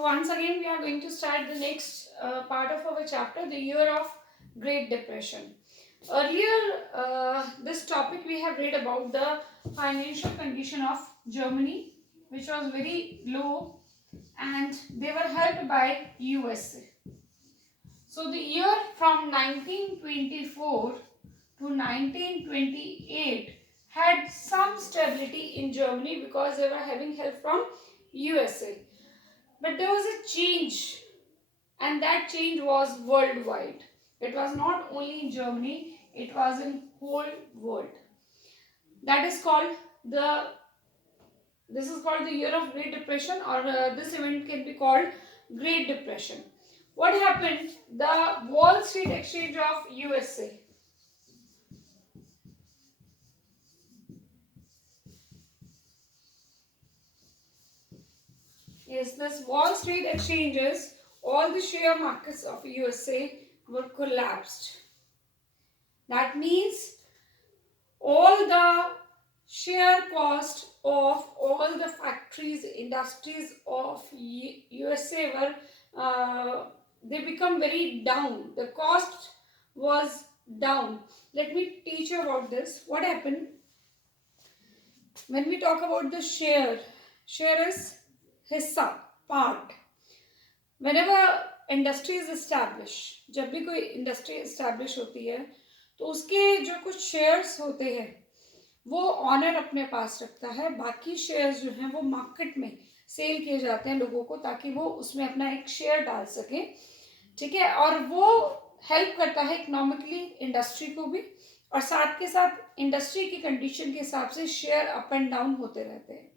So once again we are going to start the next part of our chapter, the year of Great Depression. Earlier this topic we have read about the financial condition of Germany, which was very low, and they were helped by USA. So the year from 1924 to 1928 had some stability in Germany because they were having help from USA. But there was a change, and that change was worldwide. It was not only in Germany, it was in whole world. That is called this is called the year of Great Depression, or this event can be called Great Depression. What happened? The Wall Street Exchange of USA. Yes, this Wall Street exchanges, all the share markets of USA were collapsed. That means all the share cost of all the factories, industries of USA were they become very down. The cost was down. Let me teach you about this. What happened when we talk about the share? Share is हिस्सा, part. Whenever industry is established, जब भी कोई industry establish होती है तो उसके जो कुछ शेयर्स होते हैं वो ऑनर अपने पास रखता है, बाकी शेयर्स जो हैं वो मार्केट में सेल किए जाते हैं लोगों को, ताकि वो उसमें अपना एक शेयर डाल सके, ठीक है। और वो हेल्प करता है इकोनॉमिकली इंडस्ट्री को भी, और साथ के साथ इंडस्ट्री की कंडीशन के हिसाब से शेयर अप एंड डाउन होते रहते हैं।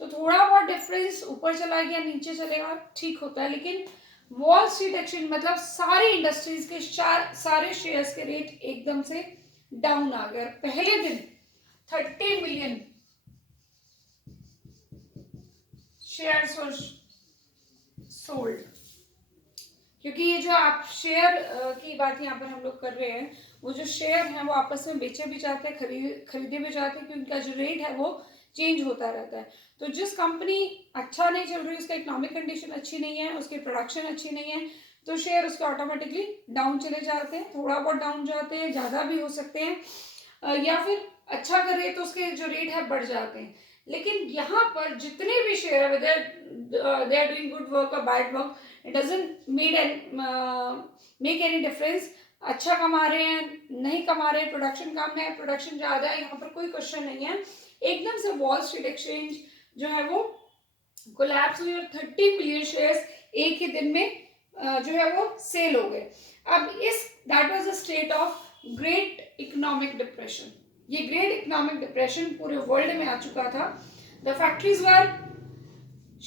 तो थोड़ा बहुत डिफरेंस ऊपर चला गया नीचे चलेगा, ठीक होता है, लेकिन वॉल स्ट्रीट एक्सचेंज मतलब सारी इंडस्ट्रीज के सारे शेयर्स के रेट एकदम से डाउन आ गए। पहले दिन 30 मिलियन शेयर्स वर सोल्ड, क्योंकि ये जो आप शेयर की बात यहाँ पर हम लोग कर रहे हैं, वो जो शेयर हैं वो आपस में बेचे भी जाते हैं, खरीदे भी जाते हैं, क्योंकि उनका जो रेट है वो चेंज होता रहता है। तो जिस कंपनी अच्छा नहीं चल रही, उसका इकोनॉमिक कंडीशन अच्छी नहीं है, उसकी प्रोडक्शन अच्छी नहीं है, तो शेयर उसके ऑटोमेटिकली डाउन चले जाते हैं। थोड़ा बहुत डाउन जाते हैं, ज़्यादा भी हो सकते हैं, या फिर अच्छा कर रहे तो उसके जो रेट है बढ़ जाते हैं। लेकिन यहाँ पर जितने भी शेयर है, whether they are doing good work और bad work, it doesn't make any difference. अच्छा कमा रहे हैं, नहीं कमा रहे, प्रोडक्शन कम है, प्रोडक्शन ज़्यादा है, यहाँ पर कोई क्वेश्चन नहीं है। एकदम से वॉल स्ट्रीट एक्सचेंज जो है वो कोलैप्स हुई और 30 मिलियन शेयर्स एक ही दिन में जो है वो सेल हो गए। अब that was the state of great economic depression. ये ग्रेट इकोनॉमिक डिप्रेशन पूरे वर्ल्ड में आ चुका था। The factories were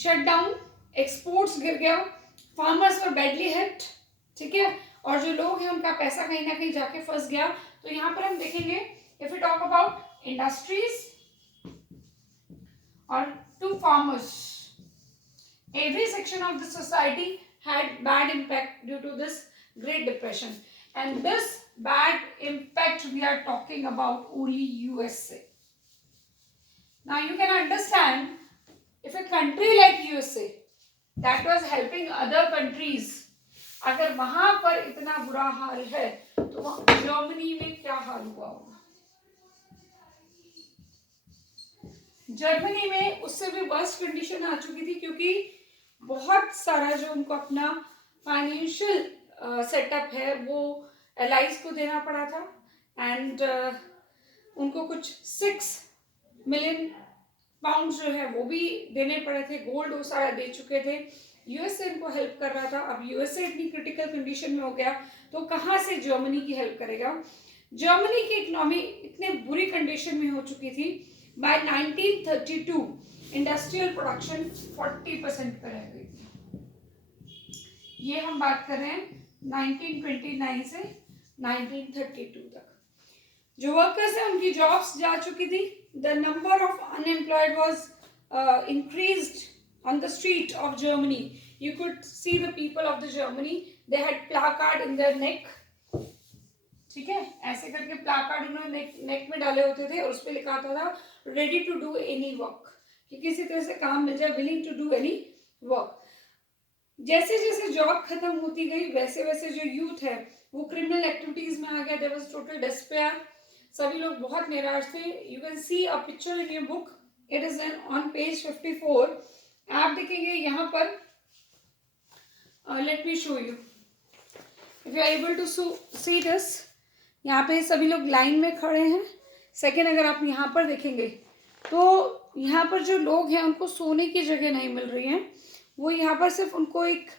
shut down, exports गिर गया, फार्मर्स वर बैडली हिट, ठीक है, और जो लोग हैं उनका पैसा कहीं ना कहीं जाके फंस गया। तो यहाँ पर हम देखेंगे, if you talk about industries or to farmers, every section of the society had bad impact due to this Great Depression, and this bad impact we are talking about only USA. Now you can understand, if a country like USA that was helping other countries, अगर वहां पर इतना बुरा हाल है तो Germany में क्या हाल हुआ होगा। जर्मनी में उससे भी वर्स्ट कंडीशन आ चुकी थी, क्योंकि बहुत सारा जो उनको अपना फाइनेंशियल सेटअप है वो एलाइज को देना पड़ा था, एंड उनको कुछ 6 मिलियन पाउंड जो है वो भी देने पड़े थे, गोल्ड वो सारा दे चुके थे। यूएसए इनको हेल्प कर रहा था। अब यूएसए इतनी क्रिटिकल कंडीशन में हो गया तो कहाँ से जर्मनी की हेल्प करेगा। जर्मनी की इकोनॉमी इतने बुरी कंडीशन में हो चुकी थी, by 1932 इंडस्ट्रियल प्रोडक्शन 40% पर रह गई थी। ये हम बात कर रहे हैं 1929 से 1932 तक। जो वर्कर्स हैं उनकी जॉब्स जा चुकी थी। The number of unemployed was increased on the street of Germany. You could see the people of the Germany, they had placard in their neck, ठीक है, ऐसे करके प्लाकार्ड उन्होंने नेक में डाले होते थे और उस पर लिखा होता था ready to do any work, कि किसी तरह से काम मिल जाए, willing to do any work. जैसे जैसे जॉब खत्म होती गई वैसे वैसे जो यूथ है वो क्रिमिनल एक्टिविटीज में आ गया। देयर वाज टोटल डिस्पेयर, सभी लोग बहुत निराश थे। You can see a picture in your book, it is on page 54। आप देखेंगे यहाँ पर, let me show you if you are able to see this. यहाँ पे सभी लोग लाइन में खड़े हैं। सेकेंड, अगर आप यहाँ पर देखेंगे तो यहाँ पर जो लोग हैं उनको सोने की जगह नहीं मिल रही है। वो यहाँ पर सिर्फ उनको एक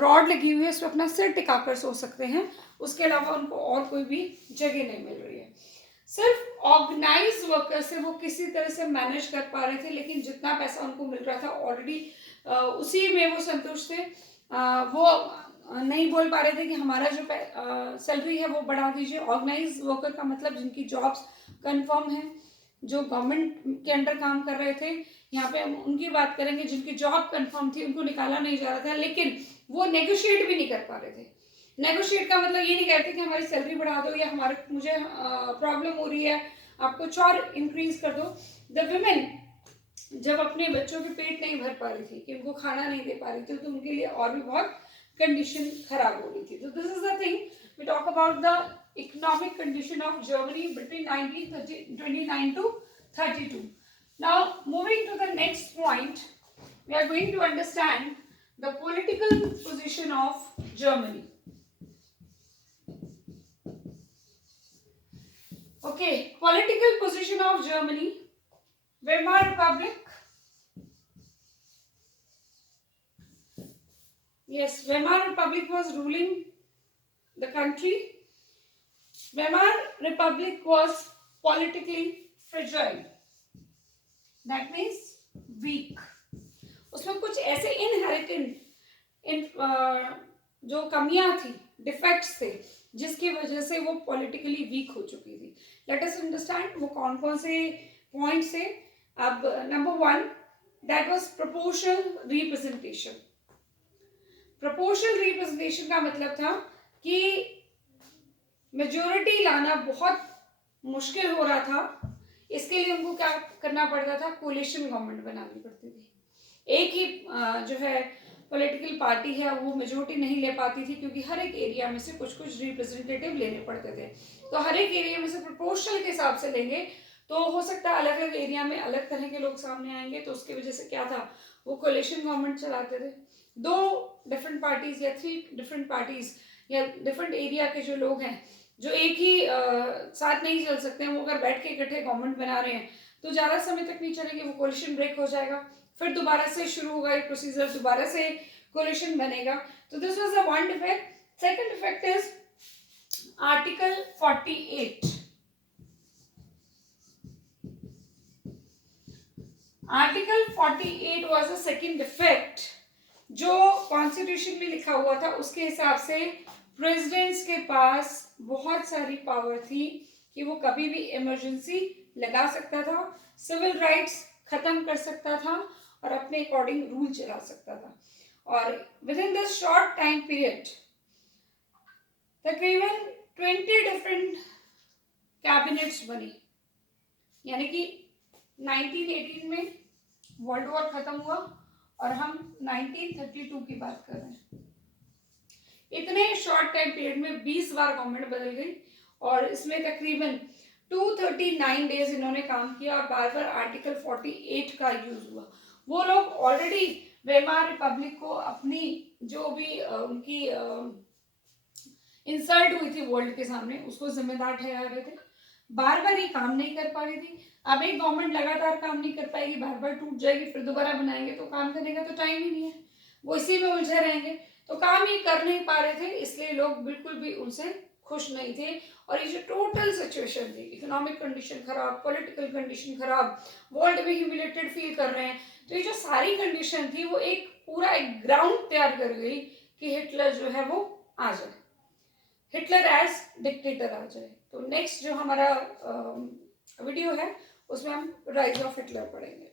रॉड लगी हुई है, उस पर अपना सिर टिकाकर सो सकते हैं, उसके अलावा उनको और कोई भी जगह नहीं मिल रही है। सिर्फ ऑर्गेनाइज वर्कर से वो किसी तरह से मैनेज कर पा रहे थे, लेकिन जितना पैसा उनको मिल रहा था ऑलरेडी उसी में वो संतुष्ट थे। वो नहीं बोल पा रहे थे कि हमारा जो सैलरी है वो बढ़ा दीजिए। ऑर्गेनाइज वर्कर का मतलब जिनकी जॉब्स कंफर्म है, जो गवर्नमेंट के अंडर काम कर रहे थे। यहाँ पे हम उनकी बात करेंगे जिनकी जॉब कंफर्म थी, उनको निकाला नहीं जा रहा था, लेकिन वो नेगोशिएट भी नहीं कर पा रहे थे। नेगोशिएट का मतलब ये नहीं कहते कि हमारी सैलरी बढ़ा दो या मुझे प्रॉब्लम हो रही है, आप कुछ और इंक्रीज कर दो। द वुमेन जब अपने बच्चों के पेट नहीं भर पा रही थी, कि उनको खाना नहीं दे पा रही थी, तो उनके लिए और भी बहुत कंडीशन खराब हो रही थी। तो this is the thing we talk about the economic condition of Germany between 1929 to 32. Now moving to the next point, we are going to understand the political position of Germany. Okay, political position of Germany. Weimar Republic. Yes, Weimar Republic was ruling the country. Weimar Republic was politically fragile. That means weak. उसमें कुछ ऐसे inherited जो कमियां थी, defects थे, जिसकी वजह से वो पॉलिटिकली वीक हो चुकी थी। लेट अस अंडरस्टैंड वो कौन कौन से पॉइंट्स है। अब number 1, that was proportional representation. Proportional representation का मतलब था कि मेजोरिटी लाना बहुत मुश्किल हो रहा था। इसके लिए उनको क्या करना पड़ता था, कोलिशन गवर्नमेंट बनानी पड़ती थी। एक ही जो है पॉलिटिकल पार्टी है वो मेजोरिटी नहीं ले पाती थी, क्योंकि हर एक एरिया में से कुछ कुछ रिप्रेजेंटेटिव लेने पड़ते थे। तो हर एक एरिया में से प्रोपोर्शनल के हिसाब से लेंगे तो हो सकता है अलग अलग एरिया में अलग तरह के लोग सामने आएंगे। तो उसकी वजह से क्या था, वो कोलिशन गवर्नमेंट चलाते थे। 2 डिफरेंट पार्टीज या 3 डिफरेंट पार्टीज या डिफरेंट एरिया के जो लोग हैं, जो एक ही साथ नहीं चल सकते हैं, वो अगर बैठ के इकट्ठे गवर्नमेंट बना रहे हैं तो ज़्यादा समय तक नहीं चलेगी, वो कोलिशन ब्रेक हो जाएगा, फिर दोबारा से शुरू होगा एक प्रोसीजर, दोबारा से कोलिशन बनेगा। तो this was the one defect. Second defect is article 48। Article 48 was the second defect. जो कॉन्स्टिट्यूशन में लिखा हुआ था उसके हिसाब से प्रेसिडेंट्स के पास बहुत सारी पावर थी कि वो कभी भी इमरजेंसी लगा सकता था, सिविल राइट्स खत्म कर सकता था और अपने अकॉर्डिंग रूल चला सकता था। और with in this short time period तकरीबन 20 डिफरेंट कैबिनेट्स बनी। यानी कि 1918 में वर्ल्ड वॉर खत्म हुआ और हम 1932 की बात कर रहे हैं। इतने शॉर्ट टाइम पीरियड में 20 बार गवर्नमेंट बदल गई और इसमें तकरीबन 239 डेज इन्होंने काम किया और बार बार आर्टिकल 48 का यूज हुआ। वो लोग ऑलरेडी वेमार रिपब्लिक को अपनी जो भी उनकी इंसल्ट हुई थी वर्ल्ड के सामने, उसको जिम्मेदार ठहरा रहे थे। बार बार ये काम नहीं कर पा रही थी। अब एक गवर्नमेंट लगातार काम नहीं कर पाएगी, बार बार टूट जाएगी, फिर दोबारा बनाएंगे तो काम करने का तो टाइम ही नहीं है, वो इसी में उलझे रहेंगे। तो काम ये कर नहीं पा रहे थे, इसलिए लोग बिल्कुल भी उनसे खुश नहीं थे। और ये जो टोटल सिचुएशन थी, इकोनॉमिक कंडीशन खराब, पॉलिटिकल कंडीशन खराब, वर्ल्ड में ह्यूमिलेटेड फील कर रहे हैं, तो ये जो सारी कंडीशन थी वो एक पूरा एक ग्राउंड तैयार कर गई कि हिटलर जो है वो आ जाए, हिटलर एज डिक्टेटर आ जाए। तो नेक्स्ट जो हमारा वीडियो है उसमें हम राइज ऑफ हिटलर पढ़ेंगे।